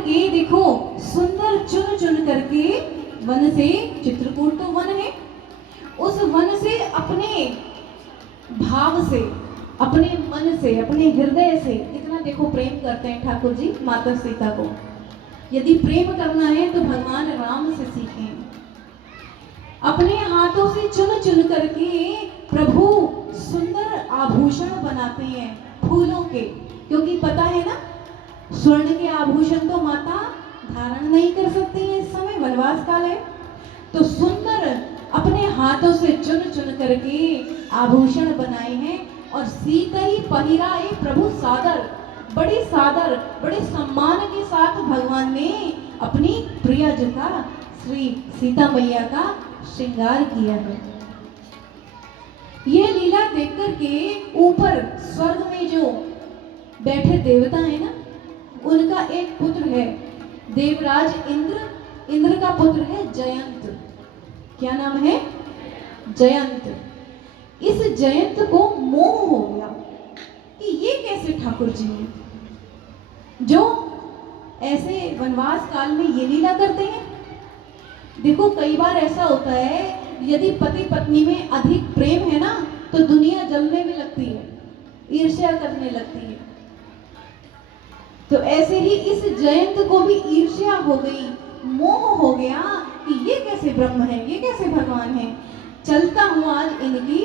के देखो सुंदर चुन चुन करके वन से, चित्रकूट तो वन है, उस वन से अपने भाव से, अपने मन से, अपने हृदय से कितना देखो प्रेम करते हैं ठाकुर जी माता सीता को। यदि प्रेम करना है तो भगवान राम से सीखें। अपने हाथों से चुन चुन करके प्रभु सुंदर आभूषण बनाते हैं फूलों के, क्योंकि पता है ना स्वर्ण के आभूषण तो माता धारण नहीं कर सकती है, इस समय वनवास काल है। तो सुंदर अपने हाथों से चुन चुन करके आभूषण बनाए हैं और सीता ही पहिराए प्रभु सादर, बड़े सम्मान के साथ भगवान ने अपनी प्रियज का, श्री सीता मैया का श्रृंगार किया है। यह लीला देख करके ऊपर स्वर्ग में जो बैठे देवता है ना, उनका एक पुत्र है देवराज इंद्र, इंद्र का पुत्र है जयंत। क्या नाम है? जयंत। इस जयंत को मोह हो गया कि ये कैसे ठाकुर जी हैं जो ऐसे वनवास काल में ये लीला करते हैं। देखो कई बार ऐसा होता है, यदि पति पत्नी में अधिक प्रेम है ना तो दुनिया जलने में लगती है, ईर्ष्या करने लगती है। तो ऐसे ही इस जयंत को भी ईर्ष्या हो गई, मोह हो गया कि ये कैसे ब्रह्म है, ये कैसे भगवान है। चलता हूं आज इनकी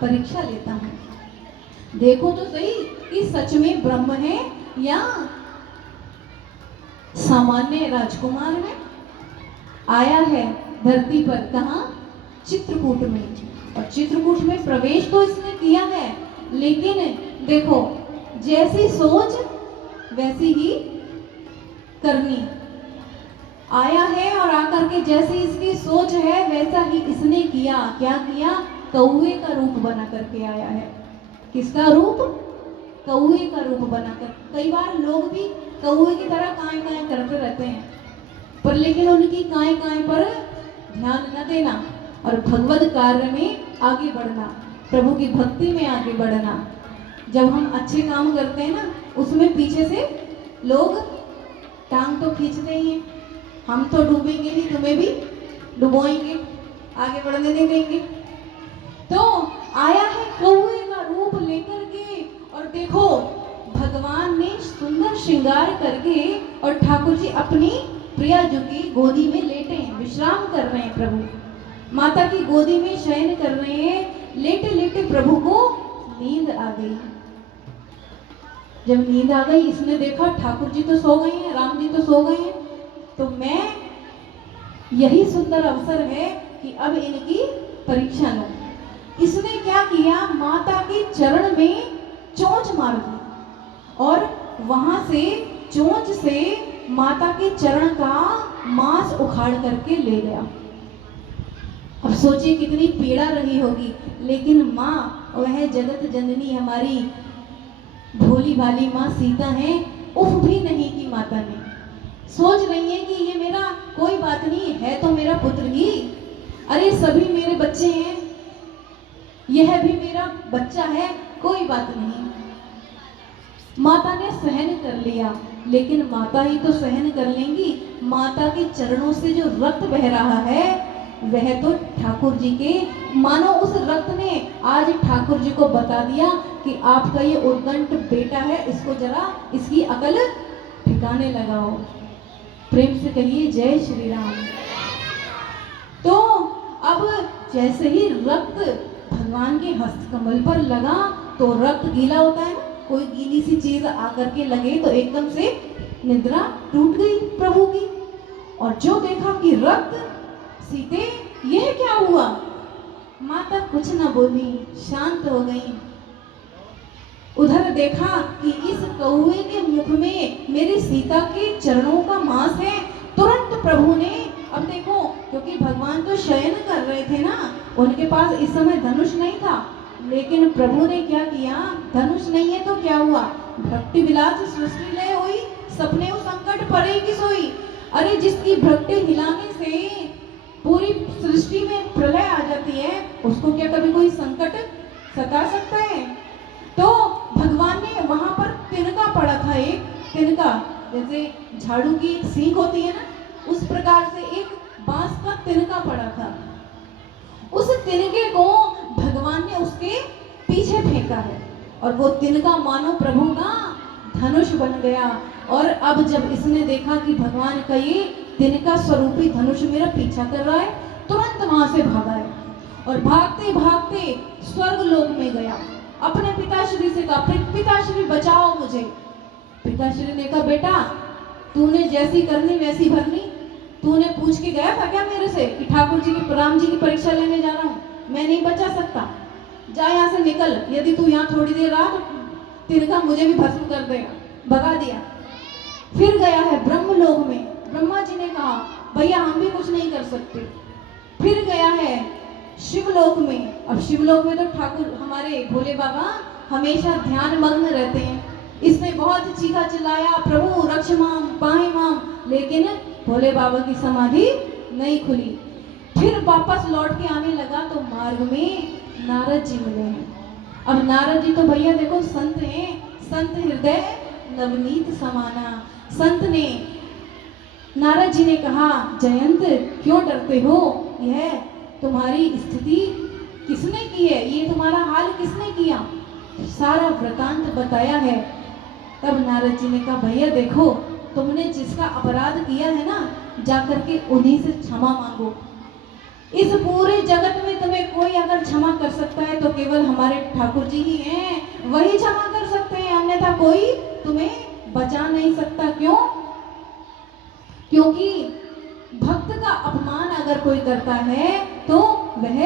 परीक्षा लेता हूं, देखो तो सही कि सच में ब्रह्म है या सामान्य राजकुमार है। आया है धरती पर, कहां? चित्रकूट में। और चित्रकूट में प्रवेश तो इसने किया है, लेकिन देखो जैसी सोच वैसी ही करनी। आया है और आकर के जैसी इसकी सोच है वैसा ही इसने किया। क्या किया? कौवे का रूप बना करके आया है। किसका रूप? कौवे का रूप बनाकर। कई बार लोग भी कौवे की तरह काएं काएं करते रहते हैं, पर लेकिन उनकी काएं काएं पर ध्यान न देना और भगवत कार्य में आगे बढ़ना, प्रभु की भक्ति में आगे बढ़ना। जब हम अच्छे काम करते हैं ना, उसमें पीछे से लोग टांग तो खींचते ही हैं, हम तो डूबेंगे ही, तुम्हें भी डुबोएंगे, आगे बढ़ने नहीं देंगे। तो आया है कौवे का रूप लेकर के, और देखो भगवान ने सुंदर श्रृंगार करके और ठाकुर जी अपनी प्रिया जो की गोदी में लेटे हैं, विश्राम कर रहे हैं। प्रभु माता की गोदी में शयन कर रहे हैं। लेटे लेटे प्रभु को नींद आ गई। जब नींद आ गई, इसने देखा ठाकुर जी तो सो गए हैं, राम जी तो सो गए हैं, तो मैं यही सुंदर अवसर है कि अब इनकी परीक्षा लो। इसने क्या किया? माता के चरण में चोंच मार दी और वहां से चोंच से माता के चरण का मांस उखाड़ करके ले गया। अब सोचिए कितनी पीड़ा रही होगी, लेकिन माँ, वह जगत जननी हमारी भोली भाली माँ सीता है, उफ भी नहीं की माता ने। सोच रही है कि ये मेरा कोई बात नहीं है, तो मेरा पुत्र ही, अरे सभी मेरे बच्चे हैं, यह भी मेरा बच्चा है, कोई बात नहीं। माता ने सहन कर लिया, लेकिन माता ही तो सहन कर लेंगी। माता के चरणों से जो रक्त बह रहा है वह तो ठाकुर जी के, मानो उस रक्त ने आज ठाकुर जी को बता दिया कि आपका ये उद्दंड बेटा है, इसको जरा इसकी अकल ठिकाने लगाओ। प्रेम से कहिए जय श्री राम। तो अब जैसे ही रक्त भगवान के हस्त कमल पर लगा, तो रक्त गीला होता है ना, कोई गीली सी चीज आकर के लगे तो एकदम से निद्रा टूट गई प्रभु की। और जो देखा कि रक्त, सीते यह क्या हुआ? माता कुछ न बोली, शांत हो गई। उधर देखा कि इस कौवे के मुख में मेरी सीता के चरणों का मांस है। तुरंत प्रभु ने, अब देखो क्योंकि भगवान तो शयन कर रहे थे ना, उनके पास इस समय धनुष नहीं था, लेकिन प्रभु ने क्या किया? धनुष नहीं है तो क्या हुआ? भक्ति विलास सृष्टि लय हुई, सपने संकट परे की सोई। अरे जिसकी भक्ति हिलाने से पूरी सृष्टि में प्रलय आ जाती है, उसको क्या कभी कोई संकट सता सकता है? तो भगवान ने वहां पर तिनका पड़ा था, एक तिनका, जैसे झाड़ू की एक सींग होती है ना, उस प्रकार से एक बांस का तिनका पड़ा था। उस तिनके को भगवान ने उसके पीछे फेंका है और वो तिनका मानो प्रभु का धनुष बन गया। और अब जब इसने देखा कि भगवान का ये तिनका स्वरूपी धनुष मेरा पीछा कर रहा है, तुरंत वहां से भागा है और भागते भागते स्वर्ग लोक में गया। अपने पिताश्री से कहा, पिताश्री बचाओ मुझे। पिताश्री ने कहा, बेटा तूने जैसी करनी वैसी भरनी। तूने पूछ के गया था क्या मेरे से कि ठाकुर जी की राम जी की परीक्षा लेने जा रहा हूँ, मैं नहीं बचा सकता, जा यहाँ से निकल। यदि तू यहाँ थोड़ी देर रहा तो तिनका मुझे भी भस्म कर देगा। भगा दिया। फिर गया है ब्रह्मलोक में। ब्रह्मा जी ने कहा, भैया हम भी कुछ नहीं कर सकते। फिर गया है शिवलोक में। अब शिवलोक में तो ठाकुर हमारे भोले बाबा हमेशा ध्यान मग्न रहते हैं। इसने बहुत चीखा चिल्लाया, प्रभु रक्ष माम पाहि माम, लेकिन भोले बाबा की समाधि नहीं खुली। फिर वापस लौट के आने लगा तो मार्ग में नारद जी मिले हैं। अब नारद जी तो भैया देखो संत हैं, संत हृदय नवनीत समाना। संत ने नारद जी ने कहा, जयंत क्यों डरते हो, यह तुम्हारी स्थिति किसने की है, ये तुम्हारा हाल किसने किया, सारा वृतांत बताया है। तब नारद जी ने कहा, भैया देखो तुमने जिसका अपराध किया है ना, जाकर के उन्हीं से क्षमा मांगो। इस पूरे जगत में तुम्हें कोई अगर क्षमा कर सकता है तो केवल हमारे ठाकुर जी ही हैं, वही क्षमा कर सकते हैं, अन्यथा कोई तुम्हें बचा नहीं सकता। क्यों? क्योंकि भक्त का अपमान अगर कोई करता है तो वह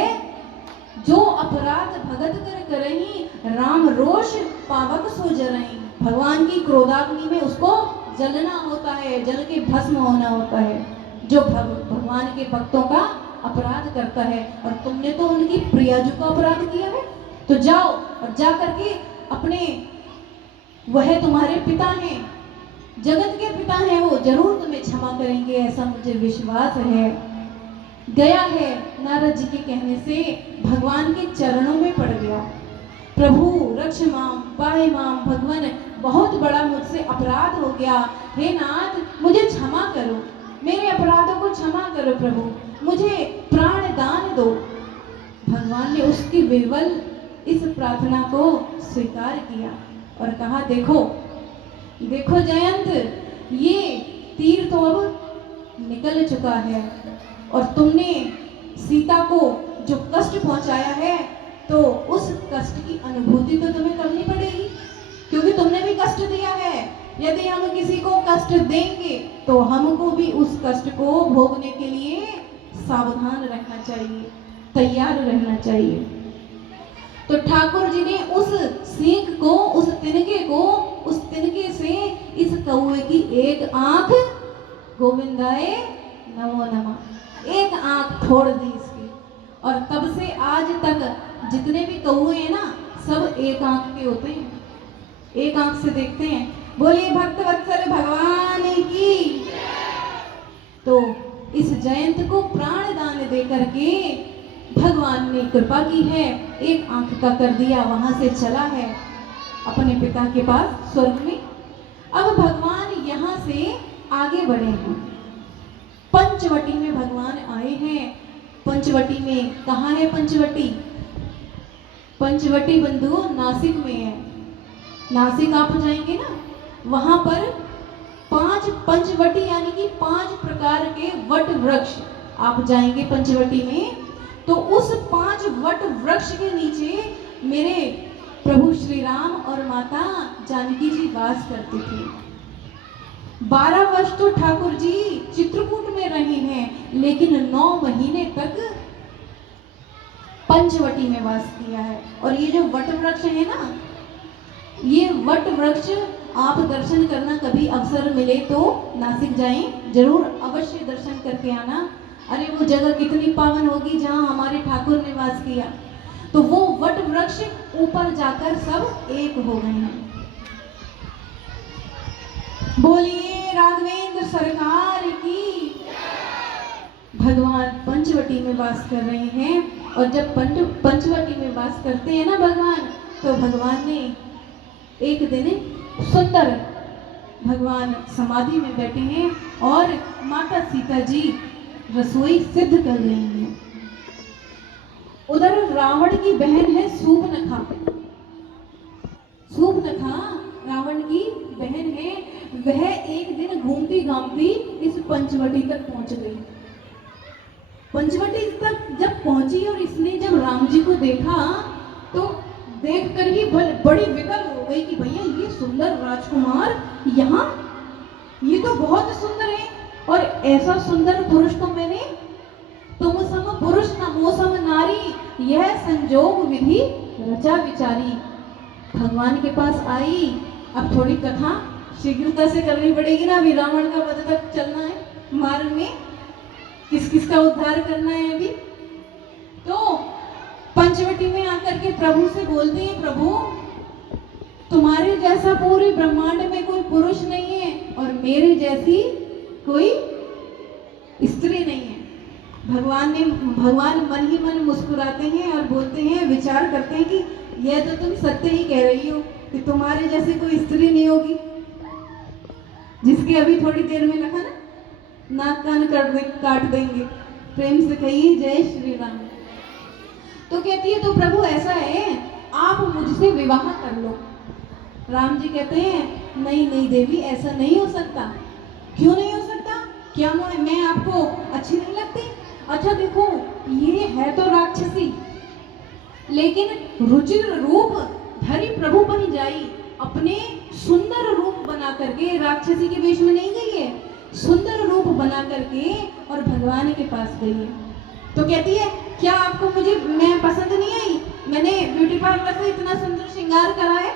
जो अपराध भगत कर करही, राम रोष पावक सो जरही। भगवान की क्रोधाग्नि में उसको जलना होता है, जल के भस्म होना होता है जो भगवान के भक्तों का अपराध करता है। और तुमने तो उनकी प्रियाजू का अपराध किया है, तो जाओ और जा करके अपने, वह तुम्हारे पिता हैं, जगत के पिता हैं, वो जरूर तुम्हें क्षमा करेंगे, ऐसा मुझे विश्वास है। गया है नारद जी के कहने से भगवान के चरणों में पड़ गया, प्रभु रक्ष माम पाहि माम, भगवान बहुत बड़ा मुझसे अपराध हो गया, हे नाथ मुझे क्षमा करो, मेरे अपराधों को क्षमा करो प्रभु, मुझे प्राण दान दो। भगवान ने उसकी विवल इस प्रार्थना को स्वीकार किया और कहा, देखो देखो जयंत, ये तीर तो अब निकल चुका है और तुमने सीता को जो कष्ट पहुंचाया है तो उस कष्ट की अनुभूति तो तुम्हें करनी पड़ेगी, क्योंकि तुमने भी कष्ट दिया है। यदि हम किसी को कष्ट देंगे तो हमको भी उस कष्ट को भोगने के लिए सावधान रहना चाहिए, तैयार रहना चाहिए। तो ठाकुर जी ने उस सींग को, उस तिनके को, उस तिनके से इस कौवे की एक आंख, गोविंदाय नमो नमः, एक आंख फोड़ दी इसकी। और तब से आज तक जितने भी कौवे हैं ना, सब एक आंख के होते हैं, एक आंख से देखते हैं। बोलिए भक्त वत्सल भगवान की। तो इस जयंत को प्राण दान दे करके भगवान ने कृपा की है, एक आंख का कर दिया, वहां से चला है अपने पिता के पास स्वर्ग में। अब भगवान यहाँ से आगे बढ़े हैं, पंचवटी में भगवान आए हैं। पंचवटी में कहाँ है पंचवटी? पंचवटी बंधु नासिक में है। नासिक आप जाएंगे ना, वहां पर 5 पंचवटी यानी कि 5 प्रकार के वट वृक्ष आप जाएंगे पंचवटी में, तो उस 5 वट वृक्ष के नीचे मेरे प्रभु श्री राम और माता जानकी जी वास करते थे। 12 वर्ष तो ठाकुर जी चित्रकूट में रहे हैं, लेकिन 9 महीने तक पंचवटी में वास किया है। और ये जो वट वृक्ष है ना, ये वट वृक्ष आप दर्शन करना, कभी अवसर मिले तो नासिक जाएं, जरूर अवश्य दर्शन करके आना। अरे वो जगह कितनी पावन होगी जहाँ हमारे ठाकुर ने वास किया। तो वो वट वृक्ष ऊपर जाकर सब एक हो गए हैं। बोलिए राघवेंद्र सरकार की। भगवान पंचवटी में वास कर रहे हैं, और जब पंचवटी में वास करते हैं ना भगवान, तो भगवान ने एक दिन सुंदर भगवान समाधि में बैठे हैं और माता सीता जी रसोई सिद्ध कर रही हैं। उधर रावण की बहन है शूर्पणखा। शूर्पणखा रावण की बहन है। वह एक दिन घूमती घामती इस पंचवटी तक पहुंच गई। पंचवटी तक जब पहुंची और इसने जब राम जी को देखा तो देखकर ही बड़ी विकल हो गई कि भैया ये सुंदर राजकुमार यहाँ, ये तो बहुत सुंदर है और ऐसा सुंदर पुरुष तो मैंने, तुम सम पुरुष नमो सम नारी, यह संजोग विधि रचा विचारी। भगवान के पास आई। अब थोड़ी कथा शीघ्रता से करनी पड़ेगी ना, अभी रावण का वध तक चलना है, मार्ग में किस किस का उद्धार करना है अभी। तो पंचवटी में आकर के प्रभु से बोलते हैं, प्रभु तुम्हारे जैसा पूरे ब्रह्मांड में कोई पुरुष नहीं है और मेरे जैसी कोई स्त्री नहीं है। भगवान मन ही मन मुस्कुराते हैं और बोलते हैं, विचार करते हैं कि यह तो तुम सत्य ही कह रही हो कि तुम्हारे जैसी कोई स्त्री नहीं होगी। जिसके अभी थोड़ी देर में लखन नाक कान काट देंगे। प्रेम से कहिए जय श्री राम। तो कहती है, तो प्रभु ऐसा है, आप मुझसे विवाह कर लो। राम जी कहते हैं, नहीं नहीं देवी, ऐसा नहीं हो सकता। क्यों नहीं हो सकता? क्या मैं आपको अच्छी नहीं लगती? अच्छा देखो, ये है तो राक्षसी, लेकिन रुचिर रूप धरी प्रभु बन जाई। अपने सुंदर रूप बना करके, राक्षसी के वेश में नहीं गई है, सुंदर रूप बना करके और भगवान के पास गई है। तो कहती है, क्या आपको मैं पसंद नहीं आई? मैंने ब्यूटी पार्लर से इतना सुंदर श्रृंगार करा है,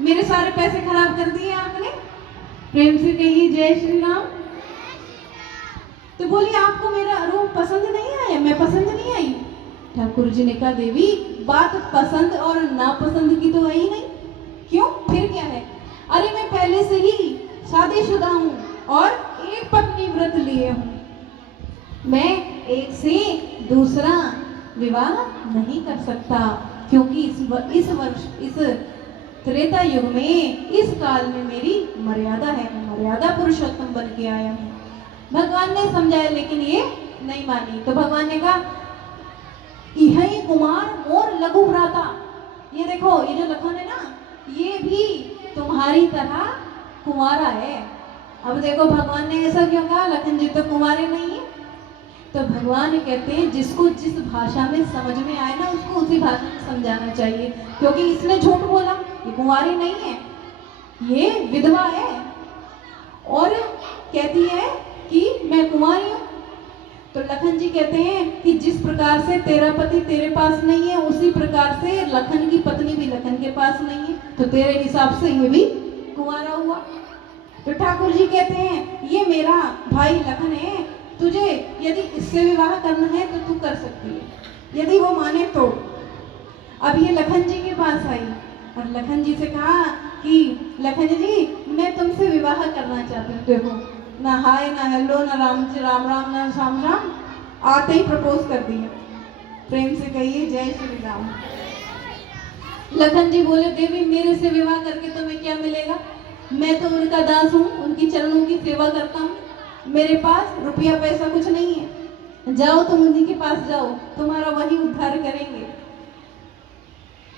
मेरे सारे पैसे खराब कर दिए आपने। प्रेम से कहिए जय श्री राम। तो बोली, आपको मेरा रूप पसंद नहीं आया? मैं पसंद नहीं आई? ठाकुर जी ने कहा, देवी बात पसंद और नापसंद की तो है ही नहीं। क्यों? फिर क्या है? अरे मैं पहले से ही शादीशुदा हूँ और एक पत्नी व्रत लिए हूँ, मैं एक से दूसरा विवाह नहीं कर सकता, क्योंकि इस त्रेता युग में, इस काल में मेरी मर्यादा है, मैं मर्यादा पुरुषोत्तम बन के आया हूँ। भगवान ने समझाया, लेकिन ये नहीं मानी। तो भगवान ने कहा, इहै कुमार मोर लघु भ्राता। ये देखो, ये जो लखन है ना, ये भी तुम्हारी तरह कुंवारा है। अब देखो भगवान ने ऐसा क्यों कहा? लखन जी तो कुंवारे नहीं है। तो भगवान कहते हैं, जिसको जिस भाषा में समझ में आए ना, उसको उसी भाषा में समझाना चाहिए। क्योंकि इसने झूठ बोला, ये कुंवारी नहीं है, ये विधवा है, और कहती है कि मैं कुंवारी हूँ। तो लखन जी कहते हैं कि जिस प्रकार से तेरा पति तेरे पास नहीं है, उसी प्रकार से लखन की पत्नी भी लखन के पास नहीं है, तो तेरे हिसाब से ये भी कुंवारा हुआ। तो ठाकुर जी कहते हैं, ये मेरा भाई लखन है, तुझे यदि इससे विवाह करना है तो तू कर सकती है, यदि वो माने तो। अब ये लखन जी के पास आई और लखन जी से कहा कि लखन जी, मैं तुमसे विवाह करना चाहती हूँ। देखो, ना हाय ना हेलो ना राम राम ना श्याम राम, आते ही प्रपोज कर दिया। प्रेम से कहिए जय श्री राम। लखन जी बोले, देवी मेरे से विवाह करके तुम्हें क्या मिलेगा? मैं तो उनका दास हूँ, उनकी चरणों की सेवा करता हूँ, मेरे पास रुपया पैसा कुछ नहीं है। जाओ तुम उन्हीं के पास जाओ, तुम्हारा वही उद्धार करेंगे।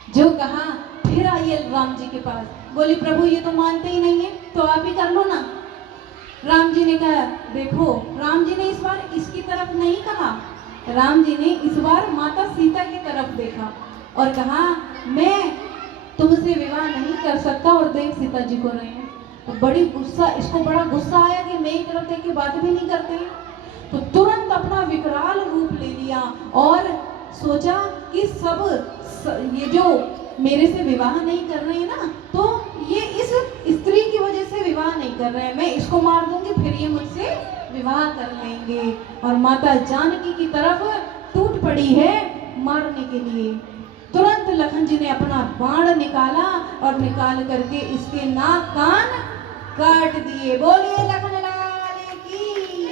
जो कहा, फिर आइए राम जी के पास। बोली, प्रभु ये तो मानते ही नहीं है, तो आप ही कर लो ना। राम जी ने कहा, देखो, राम जी ने इस बार इसकी तरफ नहीं कहा, राम जी ने इस बार माता सीता की तरफ देखा और कहा, मैं तुमसे विवाह नहीं कर सकता। और देख सीता जी को रहे हैं, तो बड़ी गुस्सा, इसको बड़ा गुस्सा आया कि मेरी तरफ देख के बात भी नहीं करते हैं। तो तुरंत अपना विकराल रूप ले लिया और सोचा कि ये जो मेरे से विवाह नहीं कर रहे हैं ना, तो ये इस स्त्री की वजह से विवाह नहीं कर रहे हैं, मैं इसको मार दूंगी, फिर ये मुझसे विवाह कर लेंगे। और माता जानकी की तरफ टूट पड़ी है मारने के लिए। तुरंत लखन जी ने अपना बाण निकाला और निकाल करके इसके नाक कान काट दिए। बोलिए लखन लाल की।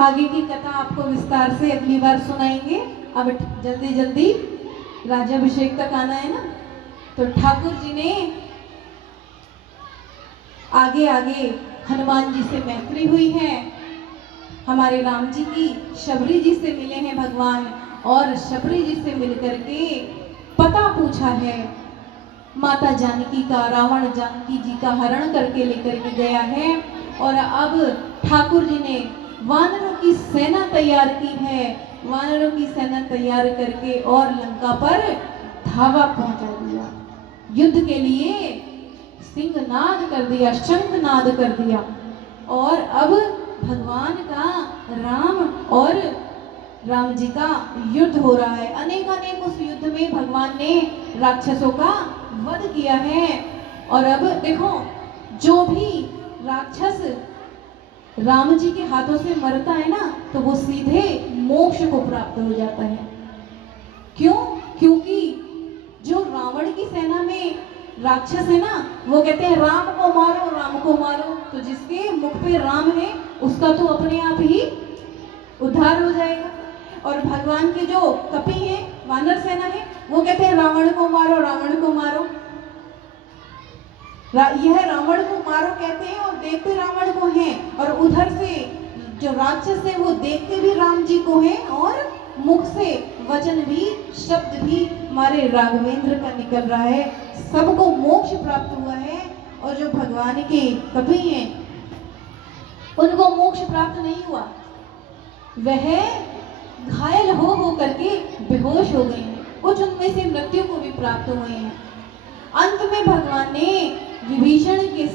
आगे की कथा आपको विस्तार से अगली बार सुनाएंगे। अब जल्दी जल्दी राज्याभिषेक तक आना है ना, तो ठाकुर जी ने आगे आगे हनुमान जी से मैत्री हुई है, हमारे राम जी की शबरी जी से मिले हैं भगवान, और शबरी जी से मिलकर के पता पूछा है माता जानकी का। रावण जानकी जी का हरण करके लेकर के गया है, और अब ठाकुर जी ने वानरों की सेना तैयार की है, वानरों की सेना तैयार करके और लंका पर धावा पहुंचा दिया। युद्ध के लिए सिंहनाद कर दिया, शंखनाद कर दिया, और अब भगवान का राम और राम जी का युद्ध हो रहा है। अनेक अनेक उस युद्ध में भगवान ने राक्षसों का वध किया है। और अब देखो, जो भी राक्षस राम जी के हाथों से मरता है ना, तो वो सीधे मोक्ष को प्राप्त हो जाता है। क्यों? क्योंकि जो रावण की सेना में राक्षस है ना, वो कहते हैं राम को मारो, राम को मारो। तो जिसके मुख पे राम है उसका तो अपने आप ही उद्धार हो जाएगा। और भगवान के जो कपि हैं, वानर सेना है, वो कहते हैं रावण को मारो, रावण को मारो। यह रावण को मारो कहते हैं और देखते रावण को हैं, और उधर से जो राक्षस है वो देखते भी राम जी को हैं, और मुख से वचन भी, शब्द भी हमारे राघवेंद्र का निकल रहा है। सबको मोक्ष प्राप्त हुआ है, और जो भगवान के कपि हैं उनको मोक्ष प्राप्त नहीं हुआ, वह घायल हो करके बेहोश हो गए हैं। कुछ उनमें से मृत्यु को भी प्राप्त हुए हैं। अंत में भगवान ने विभीषण की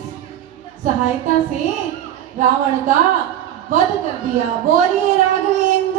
सहायता से रावण का वध कर दिया। बोलिए राघवेंद्र